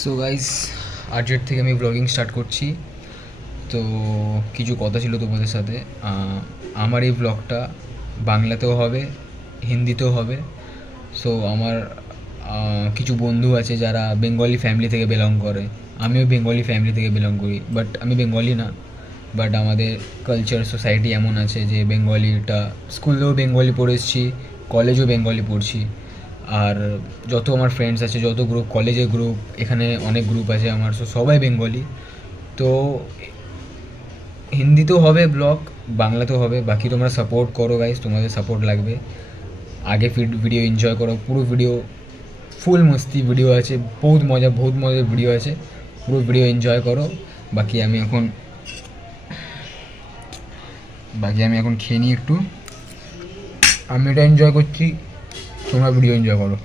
So guys, আজকের থেকে আমি ব্লগিং স্টার্ট করছি। তো কিছু কথা ছিল তোমাদের সাথে। আমার এই ব্লগটা বাংলাতেও হবে, হিন্দিতেও হবে। সো আমার কিছু বন্ধু আছে যারা বেঙ্গলি ফ্যামিলি থেকে বিলং করে। আমিও বেঙ্গলি ফ্যামিলি থেকে বিলং করি, বাট আমি বেঙ্গলি না। বাট আমাদের কালচার সোসাইটি এমন আছে যে বেঙ্গলিটা স্কুলেও বেঙ্গলি পড়ে এসেছি, কলেজেও বেঙ্গলি পড়ছি। আর যত আমার ফ্রেন্ডস আছে, যত গ্রুপ, কলেজের গ্রুপ, এখানে অনেক গ্রুপ আছে আমার, সবাই বেঙ্গলি। তো হিন্দিতেও হবে ব্লগ, বাংলাতেও হবে। বাকি তোমরা সাপোর্ট করো গাইস, তোমাদের সাপোর্ট লাগবে। আগে ভিডিও এনজয় করো, পুরো ভিডিও ফুল মস্তি ভিডিও আছে, বহুত মজার ভিডিও আছে, পুরো ভিডিও এনজয় করো। বাকি আমি এখন খেয়ে নিই একটু। আমি এটা এনজয় করছি, তোমরা ভিডিও এনজয় করো।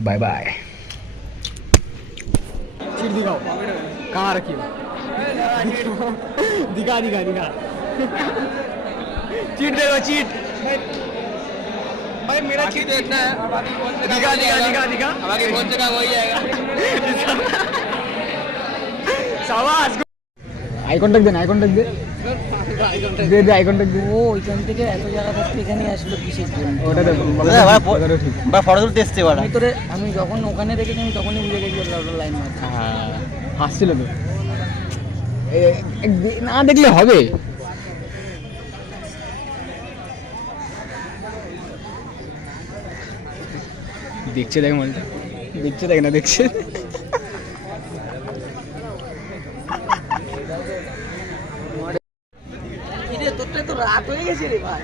Bye bye. चीट दिखाओ, कहाँ रखी हो? दिखा दिखा दिखा चीट दे दो, चीट भाई मेरा चीट देखना है। दिखा दिखा दिखा दिखा, बाकी कौन सा काम हो जाएगा। शाबाश। आई कांटेक्ट दे, आई कांटेक्ट दे, দে দে আই কন্টাক্ট দে। ও ওইখান থেকে এত জায়গা থাকতে এখানে আসলো কিসের জন্য? ওটা দে বা ফটো তুলতে এসছে বাড়া। আমি যখন ওখানে দেখেছি আমি তখনই বুঝে গেছি ওটা লাইন মারছে। হ্যাঁ হাসছিল তো। না দেখলে হবে। দেখছে দেখ মালটা, দেখছে দেখ না দেখছে। তোরটা তো রাত হয়ে গেছে রে ভাই।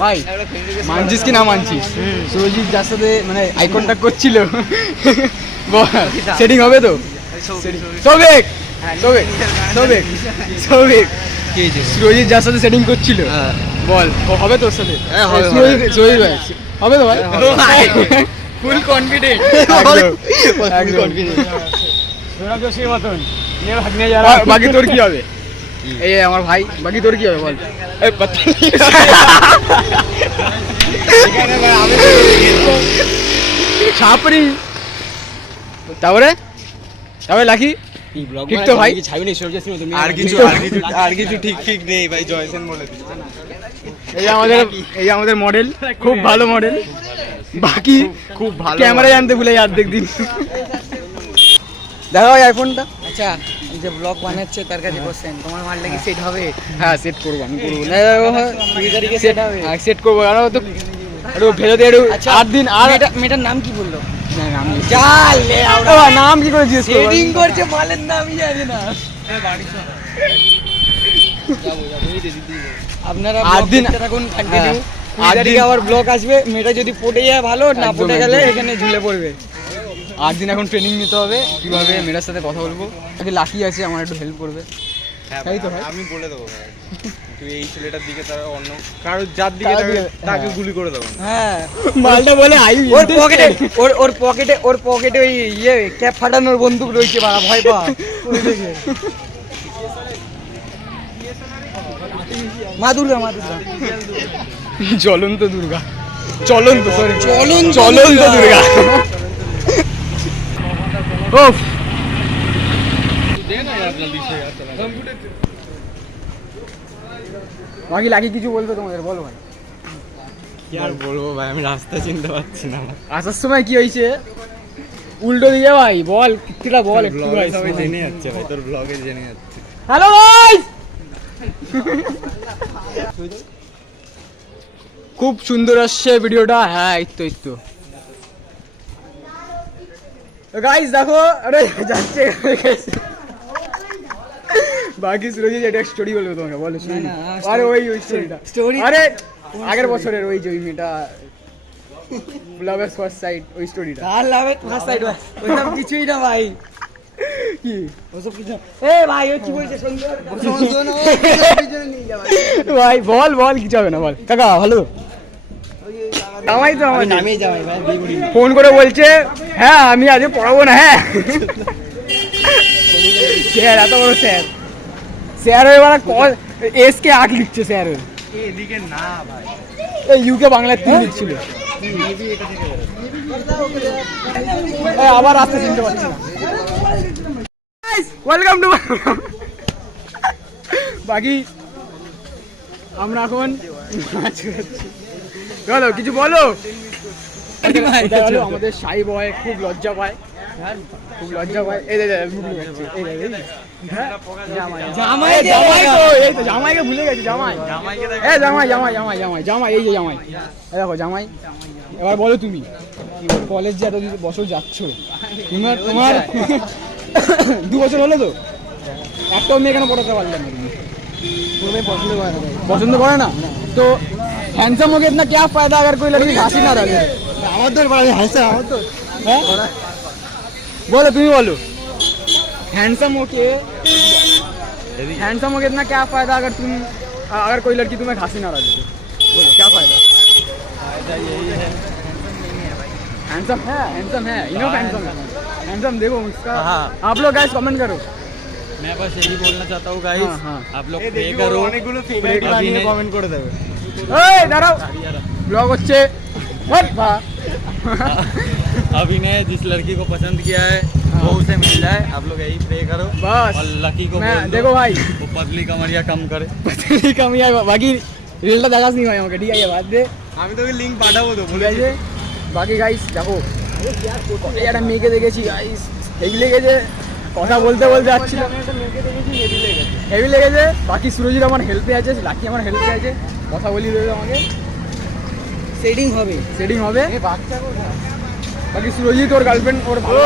ভাই মানছিস কি না মানছিস? সুরজিৎ যার সাথে মানে আই কন্টাক্ট করছিল, সেটিং হবে তো? সৌভিক সৌভিক সৌভিক সৌভিক সুরজিৎ যার সাথে সেটিং করছিল, বল ও হবে তোর সাথে? সুরজিৎ ভাই হবে তো ভাই? ফুল কনফিডেন্ট, একদম কনফিডেন্ট। মতন বাকি তোর কি হবে? এই আমার ভাই, বাকি তোর কি হবে বল? ছাপরি। তারপরে লাকি ঠিক তো ভাই? আর কিছু ঠিক নেই ভাই, জয়সেন বলে দিই। এই আমাদের মডেল, খুব ভালো মডেল। বাকি খুব ভালো ক্যামেরায় আনতে ভুলে যাই অর্ধেক দিন। দেখা ভাই আইফোনটা। আচ্ছা, এই যে ব্লগ বানাচ্ছে তার কাছে কোশ্চেন, তোমার মারলে কি সেট হবে? হ্যাঁ সেট করবো, আমি করবো না, 20 তারিখে সেট হবে। সেট করবো। আর তো একটু ভেজে দিয়ে একটু 8 দিন। আর মেয়েটার নাম কি বললো? নাম কি করে জিজ্ঞেস করবো? সেটিং করছে, মালের নামই জানি না। আপনারা 8 দিন থাকুন কন্টিনিউ। 20 তারিখে আবার ব্লগ আসবে। মেয়েটা যদি পড়ে যায় ভালো, না পড়ে গেলে এখানে ঝুলে পড়বে। 8 দিন এখন ট্রেনিং নিতে হবে, কিভাবে মেয়েটার সাথে কথা বলবো। আগে লাকি আছে, আমার একটু হেল্প করবে। তাই তো ভাই, আমি বলে দেবো ভাই, তুই এই ছেলেটার দিকে তার অন্য কারো যার দিকে তাকে গুলি করে দেবো। হ্যাঁ, মালটা বলে ওর পকেটে ওই ইয়ে ক্যাপ ফাটানোর বন্দুক রয়েছে, বাবা ভয় পা। মা দুর্গা জ্বলন্ত দুর্গা, চলন্ত দুর্গা। বাকি লাকি কিছু বলতো তোমাদের, বলো ভাই। কি আর বলবো ভাই, আমি রাস্তা চিনতে পারছি না। আসার সময় কি হয়েছে উল্টো দিকে ভাই, বল কিটা বল একটু ভাই। সবাই জেনে যাচ্ছে ভাই, তোর ব্লগে জেনে যাচ্ছে। হ্যালো গাইস, খুব সুন্দর আসছে ভিডিওটা। হ্যাঁ এই তো গাইস দেখো। আরে যাচ্ছে বাকি সুরজিৎ একটা স্টোরি বলবো তোমাকে, বলো। আরে ওই স্টোরি, আরে আগের বছরের ওই যে ওই মেয়েটা লাভের ফার্স্ট সাইড, ওই স্টোরিটা। আর লাভে ফার্স্ট সাইড ওইসব কিছুই না ভাই। কি ওসব কিছু? এ ভাই ও কি বলছে সুন্দর ভাই? বল কিছু হবে না, বল। কাকা ভালো জামাই তো আমার নামেই যাবে ভাই। ফোন করে বলছে হ্যাঁ আমি আজ পড়াবো না। হ্যাঁ স্যার, এত বড় স্যার হয়ে এবার এস কে 8 লিখছে স্যার। এদিকে না ভাই, এই ইউকে বাংলায় 3 লিখছিল। এই আবার আসতে চিনতে পারছি না। ওয়েলকাম টু বাকি আমরা এখন নাচ করছি। চলো কিছু বলো। আমাদের সাই বয় খুব লজ্জা পায়, খুব লজ্জা পায়। এই জামাইকে ভুলে গেছি। জামাই জামাই জামাই জামাই জামাই জামাই এই যে জামাই, দেখো জামাই। এবার বলো তুমি কলেজ যে এত বছর যাচ্ছ, তোমার 2 বছর হলো তো, একটাও মেয়ে কেন পড়াতে পারলে না? তুমি পছন্দ করে না তো हैंडसम हो गया इतना क्या फायदा अगर कोई लड़की घासी ना डाले? হ্যাঁ बोलो तुम बोलो। हैंडसम हो के इतना क्या फायदा अगर कोई लड़की तुम्हें घासी ना डाले? तो बोलो क्या फायदा? हैंडसम है इनफ हैंडसम है। हैंडसम देखो इसका, आप लोग गाइस कमेंट करो। मैं बस यही बोलना चाहता हूँ गाइस, हाँ। आप लोग प्रे करो। অনেকগুলো ফেভারিট বানিয়ে কমেন্ট করে দেবে। এই দাঁড়াও, ব্লগ হচ্ছে। अभी ने जिस लड़की को पसंद किया है वो उसे मिल जाए, आप लोग यही प्रे करो। बस और लकी को मैं बोल दो, देखो भाई वो पतली कमरिया कम करे। কমি যায়। বাকি রিলটা দেখাস নি ভাই আমাকে, ঠিক আছে? বাদ দে, আমি তোকে লিংক পাঠাবো তো, ঠিক আছে? বাকি গাইস দেখো, এই একটা মেয়েকে দেখেছি গাইস, হেভি লেগেছে। কথা বলতে বলতে যাচ্ছিল, হেভি লেগেছে। বাকি সুরজিৎ আমার হেল্পে আছে, লাকি আমার হেল্পে আছে, কথা বলিয়ে দেবে আমাকে, सेटिंग হবে। সেটিং হবে। বাকি সুরজিৎ ওর গার্লফ্রেন্ড ওর ভালো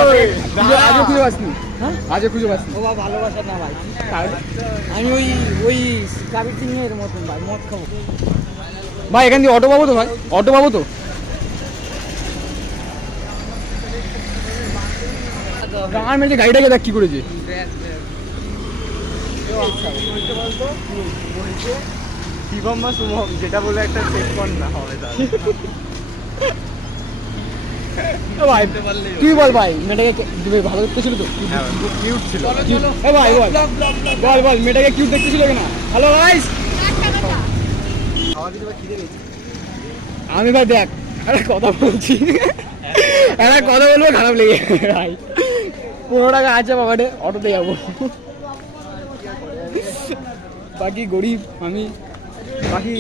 আজও খুঁজে পাসনি, হ্যাঁ আজও খুঁজে পাসনি। ও বাবা ভালোবাসা না ভাই, তাহলে আমি ওই কাবির সিং এর মতন ভাই মদ খাবো। ভাই এখান দিয়ে অটো পাবো তো? ভাই অটো পাবো তো? আমার মেয়ে যে গাড়িটাকে দেখ কি করেছে। শিবম বা শুভম যেটা বলে একটা চেক কর না হবে তাহলে। এ ভাই তুই বল ভাই, মেয়েটাকে ভালো দেখতে ছিল তো? কিউট ছিল। এ ভাই বল বল বল মেয়েটাকে কিউট দেখতে ছিল কিনা? হ্যালো গাইস, আমি ভাই দেখ একটা কথা বলছি, একটা কথা বলবো, খারাপ লেগে যাবে ভাই। 15 টাকা আছে পকেটে, অটোতে যাবো। বাকি গরিব আমি। বাকি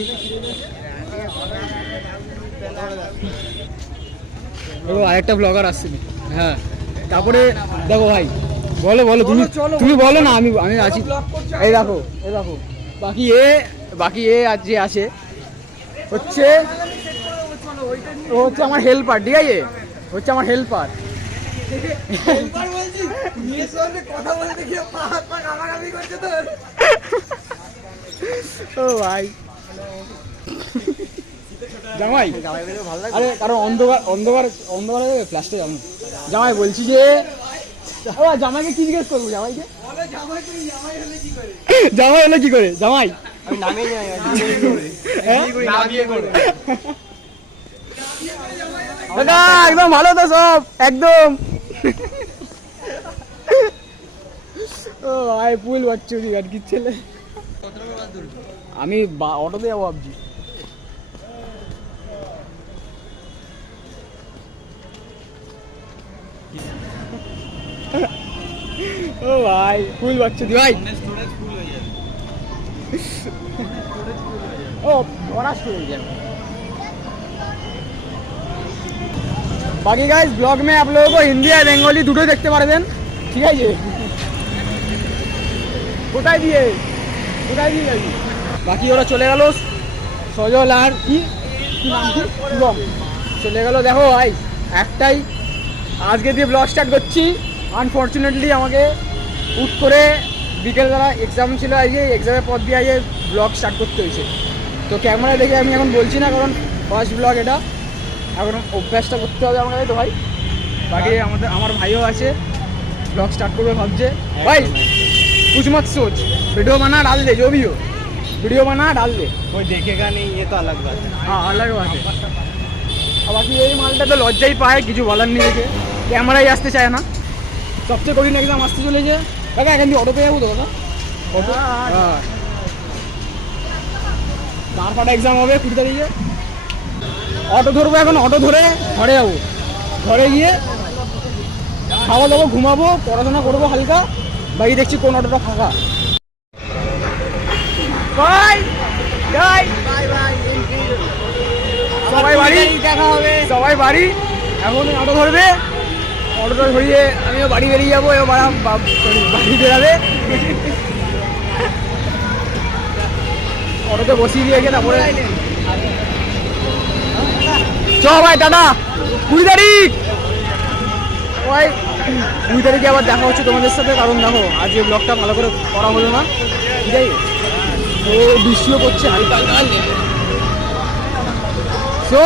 ও আরেকটা ব্লগার আসছে। হ্যাঁ তারপরে দেখো ভাই, বলো বলো তুমি বলো না, আমি আছি। এই দেখো বাকি এ আজ যে আছে হচ্ছে ও হচ্ছে আমার হেল্পার, ঠিক আছে? হচ্ছে আমার হেল্পার। ও ভাই জামাই, আরে কারণ অন্ধকারে ফ্ল্যাশটা যাবো। জামাই বলছি যে জামাইকে কি জিজ্ঞেস করবো? জামাই হলে কি করে? জামাই দাদা একদম ভালো তো সব একদম। ও ভাই ফুল বাচ্চু আর কি ছেলে। আমি অটোতে যাবো ভাবছি। ও ভাই ফুল বাচ্চু দি ভাই। ও অনার্স হয়ে যাবে। बाकी गाइस ब्लॉग में आप लोगों को हिंदी और बेंगली দুটো দেখতে পারবেন, ঠিক আছে? কোথায় দিয়ে যাবি? বাকি ওরা চলে গেল, সজল আর কি নাম শুভম চলে গেল। দেখো ভাই একটাই আজকে দিয়ে ব্লগ স্টার্ট করছি। আনফর্চুনেটলি আমাকে উঠ করে বিকেলবেলা এক্সাম ছিল, আজকে এক্সামের পর দিয়ে আজকে ব্লগ স্টার্ট করতে হয়েছে। তো ক্যামেরা দেখে আমি এখন বলছি না, কারণ ফার্স্ট ব্লগ এটা, এখন অভ্যাসটা করতে হবে আমাকে। তো ভাই বাকি আমার ভাইও আছে, ব্লগ स्टार्ट করবে ভাবছে। भाई कुछ मत सोच, वीडियो बना डाल दे, जो भी हो वीडियो बना डाल दे, कोई देखेगा नहीं, ये तो अलग बात है। हाँ अलग बात है। আর বাকি এই মালটা তো লজ্জাই পায়, কিছু বলার নেই, যে ক্যামেরায় আসতে চায় না। সবচেয়ে কঠিন এক্সাম আসতে চলেছে। কাকা এখান দিয়ে অটো পেয়ে যাবো তো? কাকা অটো, হ্যাঁ গান ফাটা এক্সাম হবে 20 তারিখে। অটো ধরবো, এখন অটো ধরে ঘরে যাবো। ঘরে গিয়ে খাওয়া দাবো, ঘুমাবো, পড়াশোনা করবো হালকা। বাকি দেখছি কোন অটোটা ফাঁকা। বাই বাই সবাই বাড়ি, দেখা হবে সবাই বাড়ি। এখন অটো ধরবে, অটোটা ধরিয়ে আমিও বাড়ি বেরিয়ে যাবো। এবার বাড়ি বেরাবে, অটোতে বসিয়ে দিয়ে গিয়ে তারপরে চ ভাই টাটা। 20 তারিখ ভাই, 20 তারিখে আবার দেখা হচ্ছে তোমাদের সাথে। কারণ দেখো আজকে ব্লগটা ভালো করে করা হলো না, ঠিক আছে? তো বৃষ্টিও করছে হালকা হালকা। তো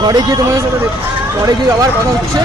ঘরে গিয়ে তোমাদের সাথে ঘরে গিয়ে আবার কথা হচ্ছে।